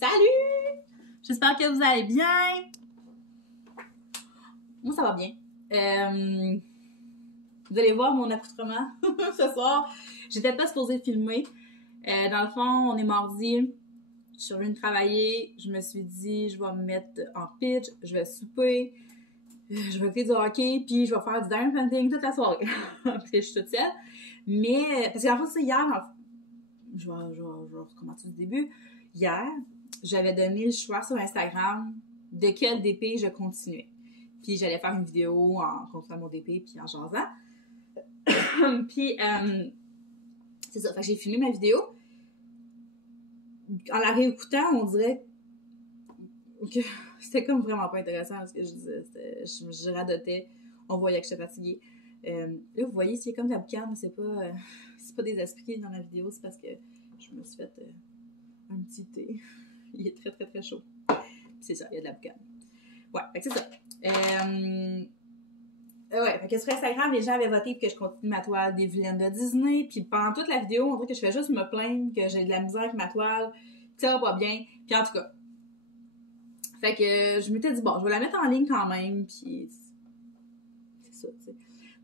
Salut! J'espère que vous allez bien. Moi, ça va bien. Vous allez voir mon accoutrement ce soir. J'étais pas supposée filmer. Dans le fond, on est mardi. Je suis revenue travailler. Je me suis dit, je vais me mettre en pitch. Je vais souper. Je vais écouter du hockey. Puis je vais faire du diamond painting toute la soirée. Parce que je suis toute seule. Mais, parce que en fait, c'est hier. Je vais recommencer du début. Hier, j'avais donné le choix sur Instagram de quel DP je continuais. Puis j'allais faire une vidéo en continuant mon DP puis en jasant. Puis, c'est ça. Fait que j'ai filmé ma vidéo. En la réécoutant, on dirait que c'était comme vraiment pas intéressant ce que je disais. Je radotais. On voyait que j'étais fatiguée. Là, vous voyez, s'il y a comme de la boucane, c'est pas des esprits dans ma vidéo, c'est parce que je me suis fait un petit thé. Il est très, très, très chaud. Puis c'est ça, il y a de la boucane. Ouais, fait que c'est ça. Ouais, fait que sur Instagram, les gens avaient voté pour que je continue ma toile des vilaines de Disney. Puis pendant toute la vidéo, on dirait que je fais juste me plaindre que j'ai de la misère avec ma toile, que ça va pas bien. Puis en tout cas, fait que je m'étais dit, bon, je vais la mettre en ligne quand même. Puis c'est ça, tu sais.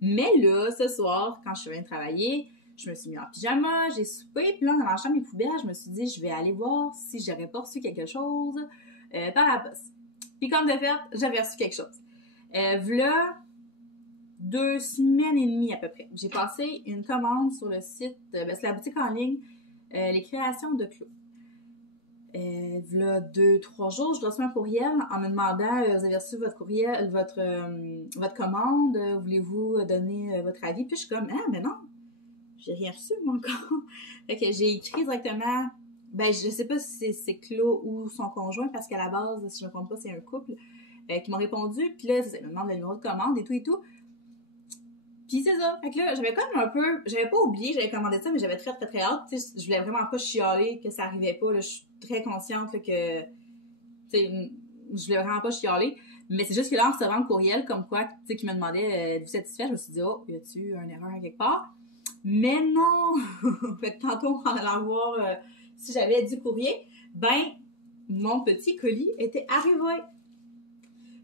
Mais là, ce soir, quand je suis venue travailler, je me suis mis en pyjama, j'ai soupé, puis là, en rangeant mes poubelles, je me suis dit, je vais aller voir si j'aurais pas reçu quelque chose par la poste. Puis comme de fait, j'avais reçu quelque chose. V'là 2 semaines et demie à peu près. J'ai passé une commande sur le site, c'est la boutique en ligne, les créations de Claude. V'là 2-3 jours, je reçois un courriel en me demandant, vous avez reçu votre courriel, votre commande, voulez-vous donner votre avis? Puis je suis comme, ah, mais non, j'ai rien reçu, moi, encore. Fait que j'ai écrit directement, ben, je sais pas si c'est Claude ou son conjoint, parce qu'à la base, si je me trompe pas, c'est un couple, qui m'ont répondu, puis là, ça me demande le numéro de commande et tout et tout. Puis c'est ça. Fait que là, j'avais comme un peu, j'avais pas oublié, j'avais commandé ça, mais j'avais très, très, très hâte. Tu sais, je voulais vraiment pas chialer que ça arrivait pas, là. Je suis très consciente, là, que, tu sais, je voulais vraiment pas chialer. Mais c'est juste que là, en recevant le courriel, comme quoi, tu sais, qui me demandait, êtes-vous satisfait? Je me suis dit, oh, y a-tu une erreur à quelque part? Mais non! Fait que tantôt, en allant voir si j'avais du courrier, ben, mon petit colis était arrivé.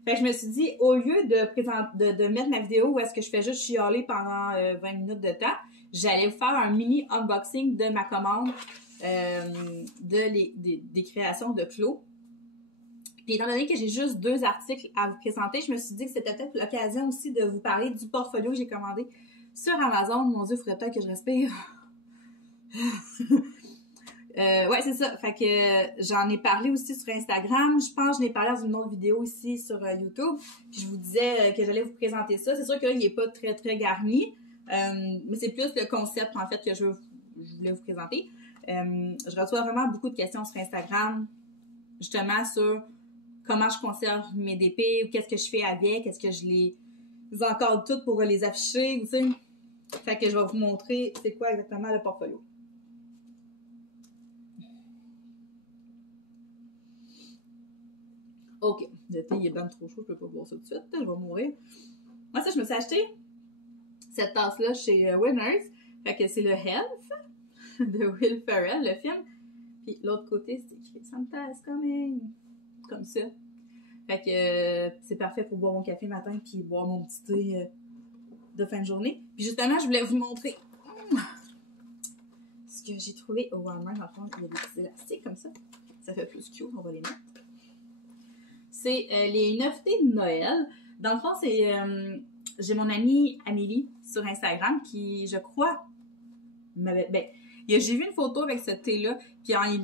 Fait que je me suis dit, au lieu de mettre ma vidéo où est-ce que je fais juste chialer pendant 20 minutes de temps, j'allais vous faire un mini unboxing de ma commande des créations de Claude. Puis étant donné que j'ai juste 2 articles à vous présenter, je me suis dit que c'était peut-être l'occasion aussi de vous parler du portfolio que j'ai commandé sur Amazon. Mon Dieu, il faudrait peut-être que je respire. Ouais, c'est ça. Fait que j'en ai parlé aussi sur Instagram. Je pense que je l'ai parlé dans une autre vidéo ici sur YouTube. Puis je vous disais que j'allais vous présenter ça. C'est sûr que là, il est pas très, très garni. Mais c'est plus le concept, en fait, que je voulais vous présenter. Je reçois vraiment beaucoup de questions sur Instagram, justement, sur comment je conserve mes DP, ou qu'est-ce que je fais avec, est-ce que je les encadre toutes pour les afficher, tu sais. Fait que je vais vous montrer c'est quoi exactement le portfolio. OK. Le thé, il est bien trop chaud, je peux pas boire ça tout de suite. Je vais mourir. Moi, ça, je me suis acheté cette tasse-là chez Winners. Fait que c'est le Health de Will Ferrell, le film. Puis l'autre côté, c'est écrit Santa is coming. Comme ça. Fait que c'est parfait pour boire mon café matin puis boire mon petit thé de fin de journée. Puis justement, je voulais vous montrer ce que j'ai trouvé au Walmart. Dans le fond, il y a des petits élastiques comme ça. Ça fait plus cute, on va les mettre. C'est les 9 thés de Noël. Dans le fond, c'est j'ai mon amie Amélie sur Instagram qui, je crois, j'ai vu une photo avec ce thé-là, puis en lui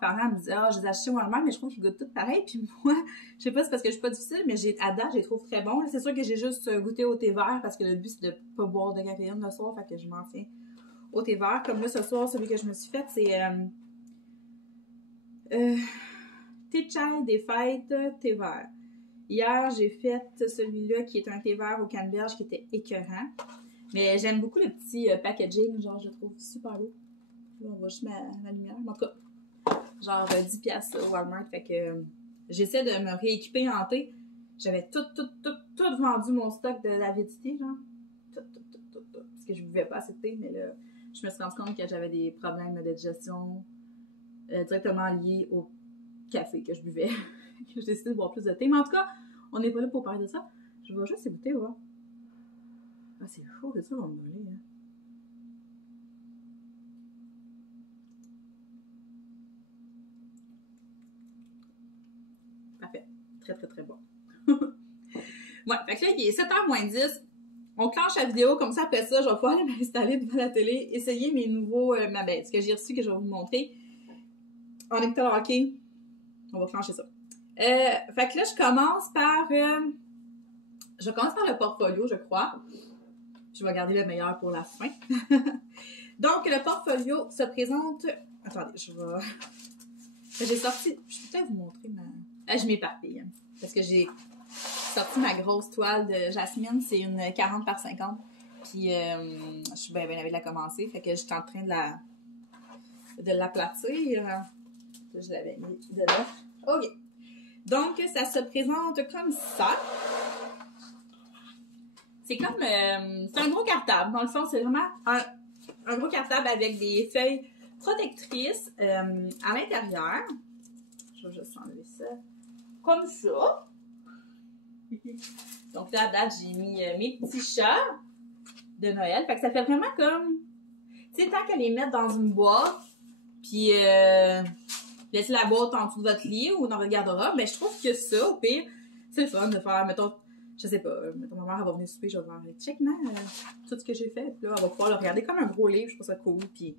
parlant, elle me disait, ah, je les ai achetés au Walmart, mais je trouve qu'ils goûtent tous pareil. Puis moi, je sais pas, c'est parce que je suis pas difficile, mais à date, je les trouve très bons. C'est sûr que j'ai juste goûté au thé vert, parce que le but, c'est de pas boire de caféine le soir, fait que je m'en tiens au thé vert. Comme là, ce soir, celui que je me suis fait, c'est thé chai des fêtes, thé vert. Hier, j'ai fait celui-là qui est un thé vert au canneberge qui était écœurant. Mais j'aime beaucoup le petit packaging, genre je le trouve super beau. Là, on va juste ma lumière. En tout cas, genre 10$ au Walmart. Fait que j'essaie de me rééquiper en thé. J'avais tout vendu mon stock de l'avidité, genre. Tout. Parce que je buvais pas assez de thé, mais là, je me suis rendu compte que j'avais des problèmes de digestion directement liés au café que je buvais. Que j'ai décidé de boire plus de thé. Mais en tout cas, on n'est pas là pour parler de ça. Je vais juste écouter, voir. Ah, c'est chaud, c'est ça, on va me brûler, hein. Parfait. Très, très, très bon. Ouais, fait que là, il est 7h moins 10. On clenche la vidéo, comme ça, après ça, je vais pouvoir aller m'installer devant la télé, essayer mes nouveaux, ce que j'ai reçu, que je vais vous montrer. En écoutant le hockey, on va clencher ça. Fait que là, je commence par le portfolio, je crois. Je vais garder le meilleur pour la fin. Donc, le portfolio se présente... Attendez, j'ai sorti... Je vais peut-être vous montrer ma... je m'éparpille, hein, parce que j'ai sorti ma grosse toile de Jasmine. C'est une 40 par 50. Puis, je suis bien avec la commencer. Fait que je suis en train de l'aplatir. Je l'avais mis dedans. OK. Donc, ça se présente comme ça. C'est comme... c'est un gros cartable. Dans le fond, c'est vraiment un gros cartable avec des feuilles protectrices à l'intérieur. Je vais juste enlever ça. Comme ça. Donc là, à date, j'ai mis mes petits chats de Noël. Fait que ça fait vraiment comme... Tu sais, tant qu'à les mettre dans une boîte, puis laisser la boîte en dessous de votre lit ou dans votre garde-robe, mais je trouve que ça, au pire, c'est le fun de faire, mettons, je sais pas, mettons, ma mère, elle va venir souper, je vais faire, check, tout ce que j'ai fait, puis là, elle va pouvoir le regarder comme un gros livre, je trouve ça cool, puis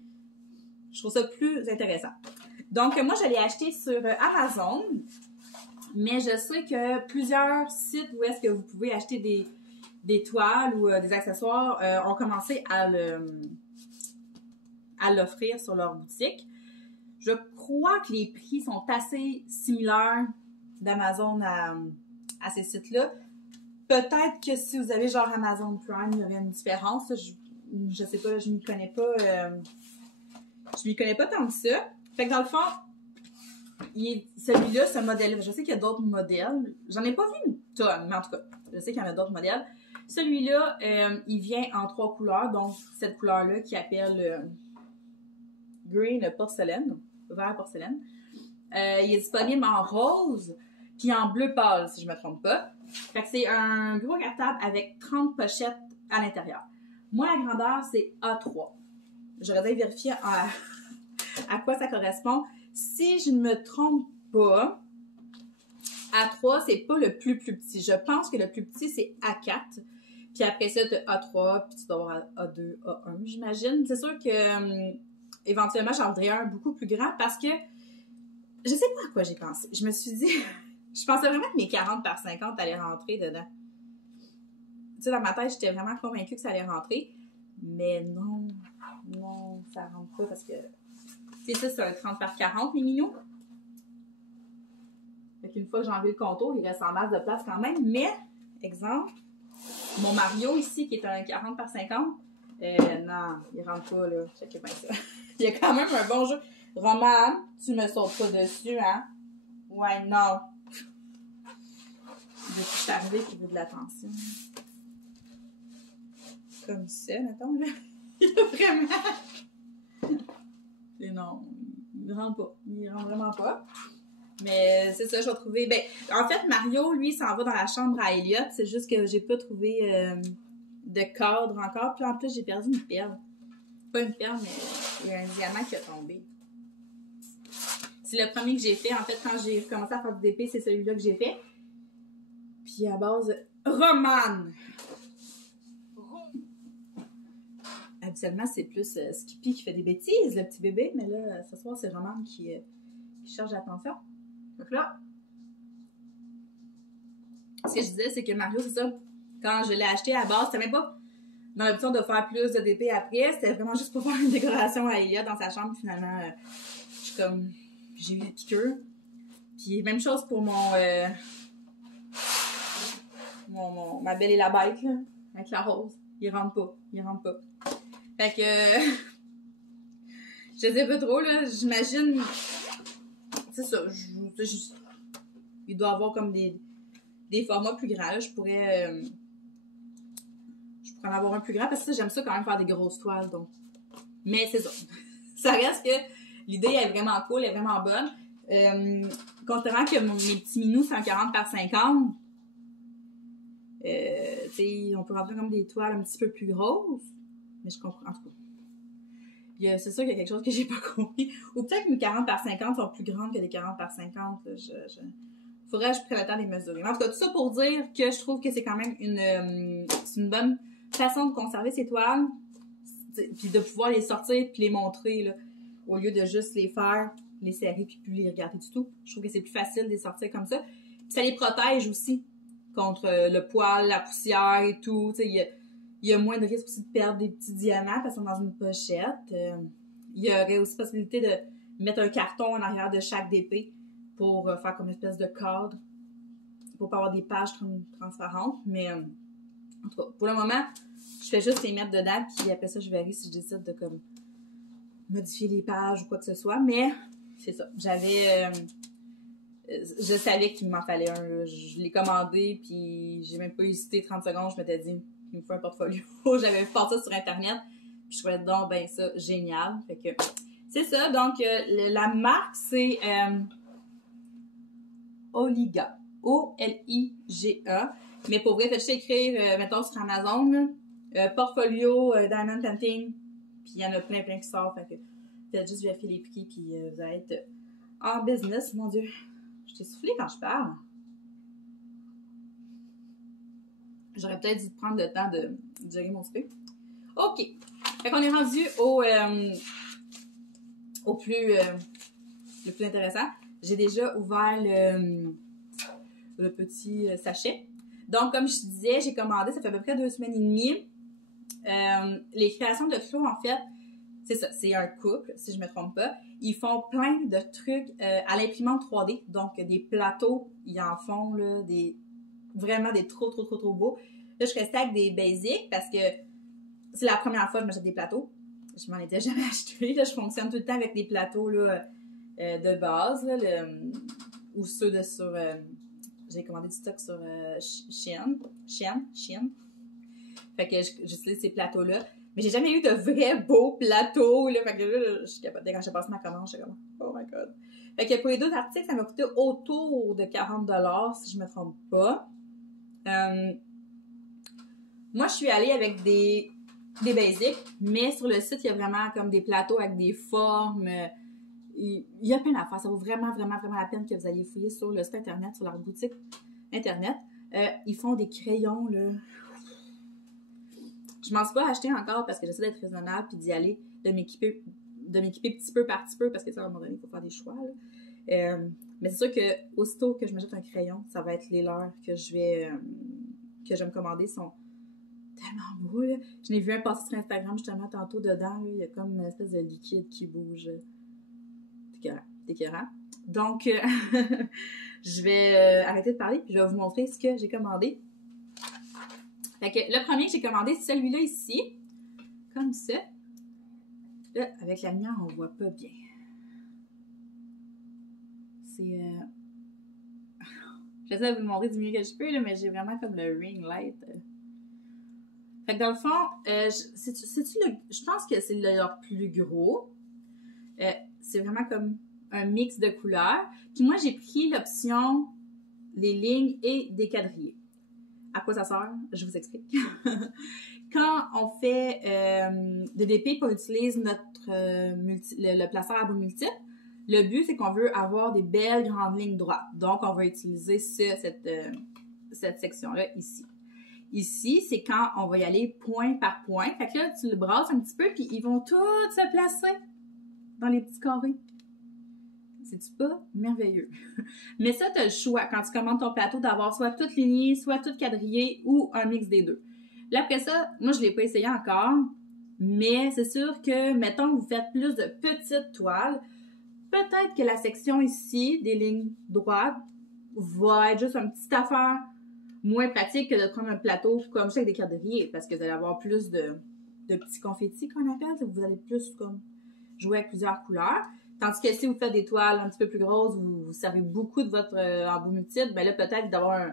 je trouve ça plus intéressant. Donc, moi, je l'ai acheté sur Amazon, mais je sais que plusieurs sites où est-ce que vous pouvez acheter des toiles ou des accessoires ont commencé à l'offrir sur leur boutique. Je crois que les prix sont assez similaires d'Amazon à ces sites-là. Peut-être que si vous avez genre Amazon Prime, il y aurait une différence. Je sais pas, je m'y connais pas. Je m'y connais pas tant que ça. Fait que dans le fond, celui-là, ce modèle, je sais qu'il y a d'autres modèles. J'en ai pas vu une tonne, mais en tout cas, je sais qu'il y en a d'autres modèles. Celui-là, il vient en 3 couleurs, donc cette couleur-là qui appelle Green Porcelaine, vert porcelaine. Il est disponible en rose, puis en bleu pâle, si je me trompe pas. Fait que c'est un gros cartable avec 30 pochettes à l'intérieur. Moi, la grandeur, c'est A3. J'aurais dû vérifier à quoi ça correspond. Si je ne me trompe pas, A3, c'est pas le plus petit. Je pense que le plus petit, c'est A4. Puis après ça, tu as A3, puis tu dois avoir A2, A1, j'imagine. C'est sûr que éventuellement, j'en voudrais un beaucoup plus grand parce que je sais pas à quoi j'ai pensé. Je me suis dit, je pensais vraiment que mes 40 par 50 allaient rentrer dedans. Tu sais, dans ma tête, j'étais vraiment convaincue que ça allait rentrer. Mais non, ça rentre pas parce que... Tu sais, ça, c'est un 30 par 40, mes mignons. Fait qu'une fois que j'ai enlevé le contour, il reste en masse de place quand même. Mais, exemple, mon Mario ici, qui est un 40 par 50, non, il rentre pas, là. Checkez bien ça. Il y a quand même un bon jeu. Roman, tu me sautes pas dessus, hein? Ouais, non. Depuis que je suis arrivée, qui veut de l'attention. Comme ça, mettons, là. Il y a vraiment... Et non, il rentre pas. Il rentre vraiment pas. Mais c'est ça, je vais trouver... Ben, en fait, Mario, lui, s'en va dans la chambre à Elliot. C'est juste que j'ai pas trouvé de cadre encore. Puis en plus, j'ai perdu une perle. Pas une perle, mais il y a un diamant qui a tombé. C'est le premier que j'ai fait. En fait, quand j'ai commencé à faire du DP, c'est celui-là que j'ai fait. Puis à base, Roman! Habituellement, c'est plus Skippy qui fait des bêtises, le petit bébé. Mais là, ce soir, c'est Roman qui cherche l'attention. Donc là, ce que je disais, c'est que Mario, c'est ça. Quand je l'ai acheté à la base, c'était même pas dans l'option de faire plus de DP après. C'était vraiment juste pour faire une décoration à Elia dans sa chambre. Finalement, je suis comme... J'ai eu des piqûres. Puis même chose pour ma Belle et la Bête, là, avec la rose. Il rentre pas. Fait que... je sais pas trop, là. J'imagine... C'est ça. Il doit avoir comme des formats plus grands. Là. Je pourrais en avoir un plus grand parce que ça, j'aime ça quand même faire des grosses toiles. Donc. Mais c'est ça. Ça reste que l'idée est vraiment cool, elle est vraiment bonne. Considérant que mes petits minous, c'est un 40 par 50, on peut rentrer comme des toiles un petit peu plus grosses, mais je comprends, en tout cas. C'est sûr qu'il y a quelque chose que j'ai pas compris. Ou peut-être que mes 40 par 50 sont plus grandes que des 40 par 50. Faudrait que je prenne le temps de les mesurer. Mais en tout cas, tout ça pour dire que je trouve que c'est quand même une bonne façon de conserver ces toiles, puis de pouvoir les sortir puis les montrer, là, au lieu de juste les faire, les serrer puis plus les regarder du tout. Je trouve que c'est plus facile de les sortir comme ça. Puis ça les protège aussi contre le poil, la poussière et tout. Il y a moins de risque aussi de perdre des petits diamants parce qu'ils sont dans une pochette. Il y aurait aussi possibilité de mettre un carton en arrière de chaque DP pour faire comme une espèce de cadre pour pas avoir des pages transparentes. Mais en tout cas, pour le moment, je fais juste les mettre dedans puis après ça, je verrai si je décide de comme modifier les pages ou quoi que ce soit. Mais c'est ça. Je savais qu'il m'en fallait un. Là. Je l'ai commandé puis j'ai même pas hésité 30 secondes. Je m'étais dit il me faut un portfolio. J'avais vu ça sur Internet. Puis je trouvais donc ben ça génial. Fait que c'est ça. Donc la marque c'est Oliga. O-L-I-G-A. Mais pour vrai, faites écrire, mettons sur Amazon, portfolio, diamond painting. Puis il y en a plein qui sortent. Fait que faites juste vérifier les prix. Puis vous allez être en business. Mon Dieu. Je t'ai soufflé quand je parle. J'aurais peut-être dû prendre le temps de gérer mon spé. OK. Fait qu'on est rendu au plus intéressant. J'ai déjà ouvert le petit sachet. Donc, comme je disais, j'ai commandé, ça fait à peu près 2 semaines et demie. Les créations de Flo, en fait, c'est ça, c'est un couple, si je me trompe pas. Ils font plein de trucs à l'imprimante 3D. Donc, des plateaux, ils en font là, vraiment des trop beaux. Là, je restais avec des basics parce que c'est la première fois que je m'achète des plateaux. Je m'en étais jamais acheté. Là, je fonctionne tout le temps avec des plateaux là, de base, là, ou ceux de sur... j'ai commandé du stock sur Shein. Fait que j'utilise ces plateaux-là. Mais j'ai jamais eu de vrais beaux plateaux, là. Fait que là, je suis capable. Quand j'ai passé ma commande, j'étais comme, oh my god. Fait que pour les 2 articles, ça m'a coûté autour de 40$, si je me trompe pas. Moi, je suis allée avec des basics, mais sur le site, il y a vraiment comme des plateaux avec des formes. Il y a plein d'affaires. Ça vaut vraiment la peine que vous alliez fouiller sur le site Internet, sur leur boutique Internet. Ils font des crayons, là. Je m'en suis pas acheté encore parce que j'essaie d'être raisonnable puis d'y aller, de m'équiper petit peu par petit peu parce que ça, à un moment donné, il faut faire des choix, là. Mais c'est sûr que aussitôt que je m'achète un crayon, ça va être les leurs que je vais me commander. Ils sont tellement beaux, là. Je n'ai vu un passer sur Instagram justement tantôt dedans, là. Il y a comme une espèce de liquide qui bouge. Écœurant. Donc, je vais arrêter de parler puis je vais vous montrer ce que j'ai commandé. Fait que le premier que j'ai commandé, c'est celui-là ici. Comme ça. Là, avec la lumière, on voit pas bien. C'est... J'essaie de vous le montrer du mieux que je peux, là, mais j'ai vraiment comme le ring light. Fait que dans le fond, je pense que c'est leur plus gros. C'est vraiment comme un mix de couleurs. Puis moi, j'ai pris l'option les lignes et des quadrillés. À quoi ça sert? Je vous explique. Quand on fait de DP, on utilise le placeur à bout multiple. Le but, c'est qu'on veut avoir des belles grandes lignes droites. Donc, on va utiliser cette section-là ici. Ici, c'est quand on va y aller point par point. Fait que là, tu le brasses un petit peu, puis ils vont tous se placer dans les petits carrés. C'est-tu pas merveilleux? Mais ça, tu as le choix, quand tu commandes ton plateau, d'avoir soit tout ligné, soit tout quadrillé ou un mix des deux. Là, après ça, moi, je ne l'ai pas essayé encore, mais c'est sûr que, mettons que vous faites plus de petites toiles, peut-être que la section ici, des lignes droites, va être juste une petite affaire moins pratique que de prendre un plateau comme ça avec des quadrillés, parce que vous allez avoir plus de petits confettis qu'on appelle, vous allez plus comme jouer avec plusieurs couleurs. Tandis que si vous faites des toiles un petit peu plus grosses, vous servez beaucoup de votre embout multiple, ben là, peut-être d'avoir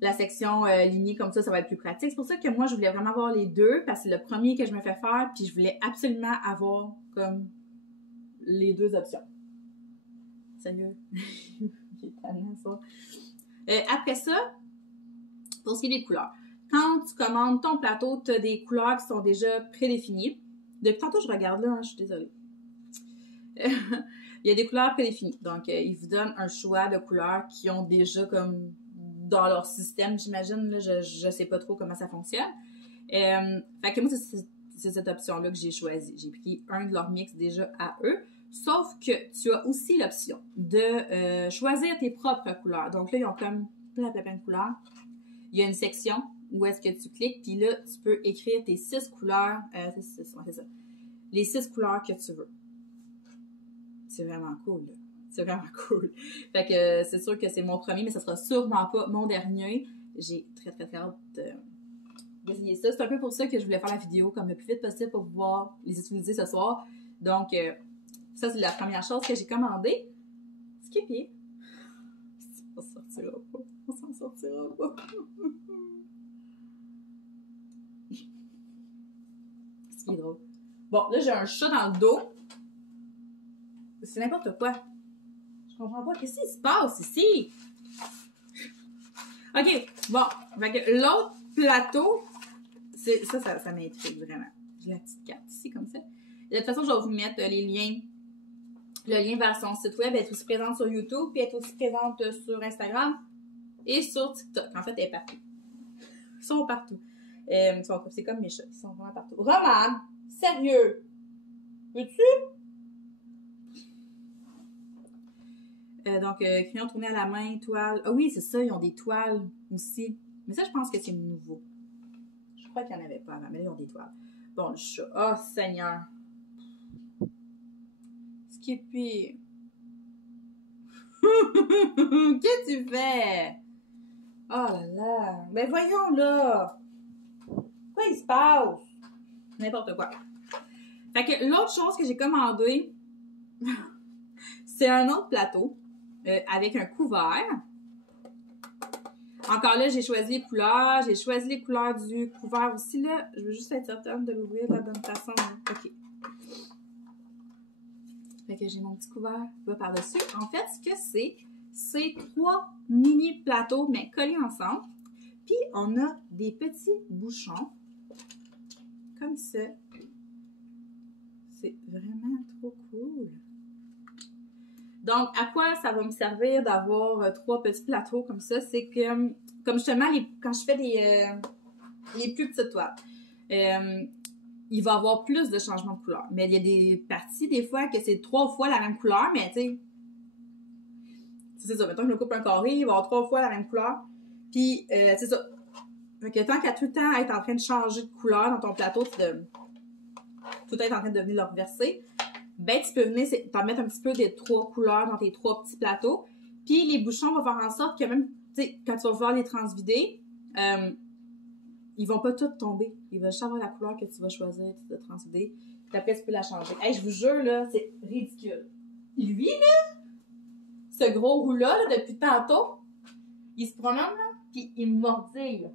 la section lignée comme ça va être plus pratique. C'est pour ça que moi, je voulais vraiment avoir les deux, parce que c'est le premier que je me fais faire, puis je voulais absolument avoir comme les deux options. sérieux. J'ai tellement ça. Après ça, pour ce qui est des couleurs, quand tu commandes ton plateau, tu as des couleurs qui sont déjà prédéfinies. Depuis tantôt, je regarde là, hein, je suis désolée. Il y a des couleurs prédéfinies. Donc, ils vous donnent un choix de couleurs qui ont déjà comme dans leur système, j'imagine. Là, je sais pas trop comment ça fonctionne. Fait que moi, c'est cette option-là que j'ai choisie. J'ai pris un de leurs mix déjà à eux. Sauf que tu as aussi l'option de choisir tes propres couleurs. Donc là, ils ont comme plein de couleurs. Il y a une section où est-ce que tu cliques, puis là, tu peux écrire tes 6 couleurs. C'est ça. Les 6 couleurs que tu veux. C'est vraiment cool, là. C'est vraiment cool. Fait que c'est sûr que c'est mon premier, mais ça sera sûrement pas mon dernier. J'ai très hâte d'essayer ça. C'est un peu pour ça que je voulais faire la vidéo comme le plus vite possible pour pouvoir les utiliser ce soir. Donc, ça, c'est la première chose que j'ai commandée. Skipper. On s'en sortira pas. On s'en sortira pas. Ce qui est drôle. Bon, là, j'ai un chat dans le dos. C'est n'importe quoi. Je comprends pas. Qu'est-ce qui se passe ici? OK. Bon. Fait que l'autre plateau, ça m'intrigue vraiment. J'ai la petite carte ici, comme ça. Et de toute façon, je vais vous mettre les liens. Le lien vers son site web. Elle est aussi présente sur YouTube, puis elle est aussi présente sur Instagram et sur TikTok. En fait, elle est partout. Ils sont partout. C'est comme mes chats. Ils sont vraiment partout. Romane! Sérieux! Veux-tu? Donc, crayon tourné à la main, toile. Ah oui, c'est ça, ils ont des toiles aussi. Mais ça, je pense que c'est nouveau. Je crois qu'il n'y en avait pas avant, mais là, ils ont des toiles. Bon, le chat. Oh, Seigneur. Skippy. Qu'est-ce que tu fais? Oh là là. Ben voyons, là. Quoi il se passe? N'importe quoi. Fait que l'autre chose que j'ai commandé, c'est un autre plateau. Avec un couvert. Encore là, j'ai choisi les couleurs. J'ai choisi les couleurs du couvert aussi. Là, je veux juste être certaine de l'ouvrir de la bonne façon. OK. Fait que j'ai mon petit couvert là par-dessus. En fait, ce que c'est 3 mini plateaux, mais collés ensemble. Puis, on a des petits bouchons. Comme ça. C'est vraiment trop cool. Donc, à quoi ça va me servir d'avoir 3 petits plateaux comme ça? C'est que, comme justement, quand je fais les plus petites toiles, il va y avoir plus de changements de couleur. Mais il y a des parties, des fois, que c'est 3 fois la même couleur, mais tu sais, c'est ça. Mettons que je me coupe un carré, il va y avoir 3 fois la même couleur. Puis, c'est ça. Fait que tant qu'à tout le temps être en train de changer de couleur dans ton plateau, tout être en train de venir le reverser, ben, tu peux venir t'en mettre un petit peu des 3 couleurs dans tes 3 petits plateaux. Puis, les bouchons vont faire en sorte que même, tu sais, quand tu vas vouloir les transvider, ils vont pas tous tomber. Il va juste avoir la couleur que tu vas choisir de transvider. Puis après, tu peux la changer. Hey, je vous jure, là, c'est ridicule. Lui, là, ce gros roux-là, depuis tantôt, il se promène, là, puis il me mordille, là.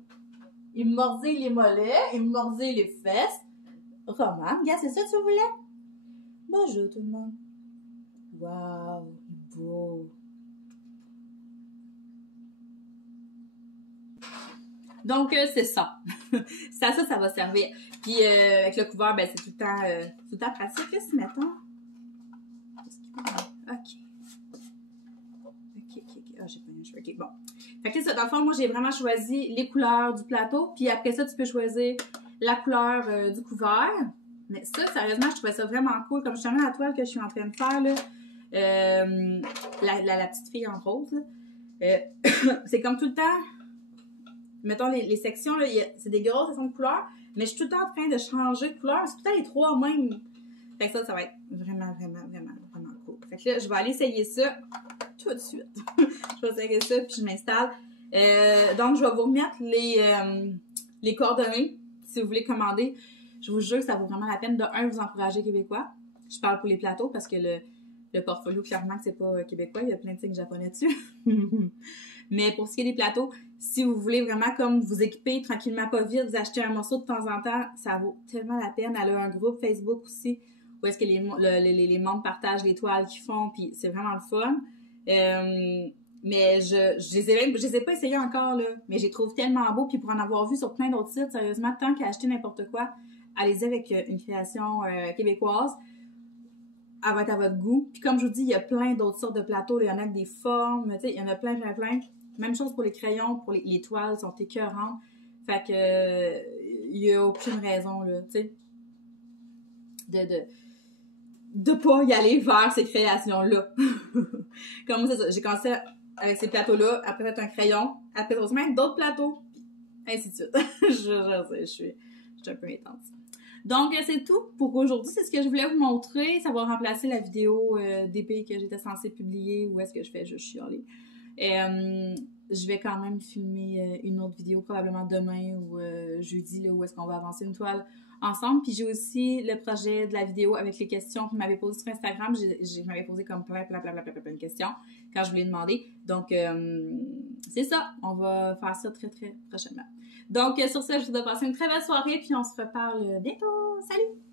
Il me mordille les mollets, il me mordille les fesses. Romane, regarde, c'est ça que tu voulais? Bonjour tout le monde. Waouh, beau. Donc, c'est ça. ça va servir. Puis, avec le couvert, ben, c'est tout le temps pratique, là, si mettons. OK. Ah, j'ai pas un cheveu. OK, bon. Fait que ça, dans le fond, moi, j'ai vraiment choisi les couleurs du plateau. Puis après ça, tu peux choisir la couleur du couvert. Mais ça, sérieusement, je trouvais ça vraiment cool. Comme justement la toile que je suis en train de faire, là, la petite fille en rose, c'est comme tout le temps, mettons les sections, là, c'est des grosses sections de couleurs, mais je suis tout le temps en train de changer de couleur. C'est tout le temps les 3 mêmes. Fait que ça va être vraiment cool. Fait que là, je vais aller essayer ça tout de suite. Je vais essayer ça, puis je m'installe. Donc, je vais vous remettre les coordonnées si vous voulez commander. Je vous jure que ça vaut vraiment la peine de, vous encourager québécois. Je parle pour les plateaux parce que le portfolio, clairement que c'est pas québécois. Il y a plein de signes japonais dessus. Mais pour ce qui est des plateaux, si vous voulez vraiment comme vous équiper tranquillement, pas vite, vous achetez un morceau de temps en temps, ça vaut tellement la peine. Elle a un groupe Facebook aussi où est-ce que les membres partagent les toiles qu'ils font, puis c'est vraiment le fun. Mais je les ai pas essayés encore, là. Mais je les trouve tellement beaux. Puis pour en avoir vu sur plein d'autres sites, sérieusement, tant qu'à acheter n'importe quoi, allez-y avec une création québécoise. Elle va être à votre goût. Puis comme je vous dis, il y a plein d'autres sortes de plateaux. Là. Il y en a avec des formes. Tu sais, il y en a plein. Même chose pour les crayons, pour les toiles, sont écœurantes. Fait que il y a aucune raison, là, tu sais, de pas y aller vers ces créations-là. Comme moi, c'est ça. J'ai commencé avec ces plateaux-là, après peut-être un crayon, après même d'autres plateaux, puis ainsi de suite. je suis un peu intense. Donc, c'est tout pour aujourd'hui. C'est ce que je voulais vous montrer. Ça va remplacer la vidéo d'épée que j'étais censée publier. Où est-ce que je fais juste chialer. Je vais quand même filmer une autre vidéo probablement demain ou jeudi, là, où est-ce qu'on va avancer une toile ensemble. Puis j'ai aussi le projet de la vidéo avec les questions que vous m'avez posées sur Instagram. Je m'avais posé comme plein de questions quand je vous l'ai demandé. Donc, c'est ça. On va faire ça très, très prochainement. Donc, sur ce, je vous souhaite de passer une très belle soirée. Puis on se reparle bientôt. Salut!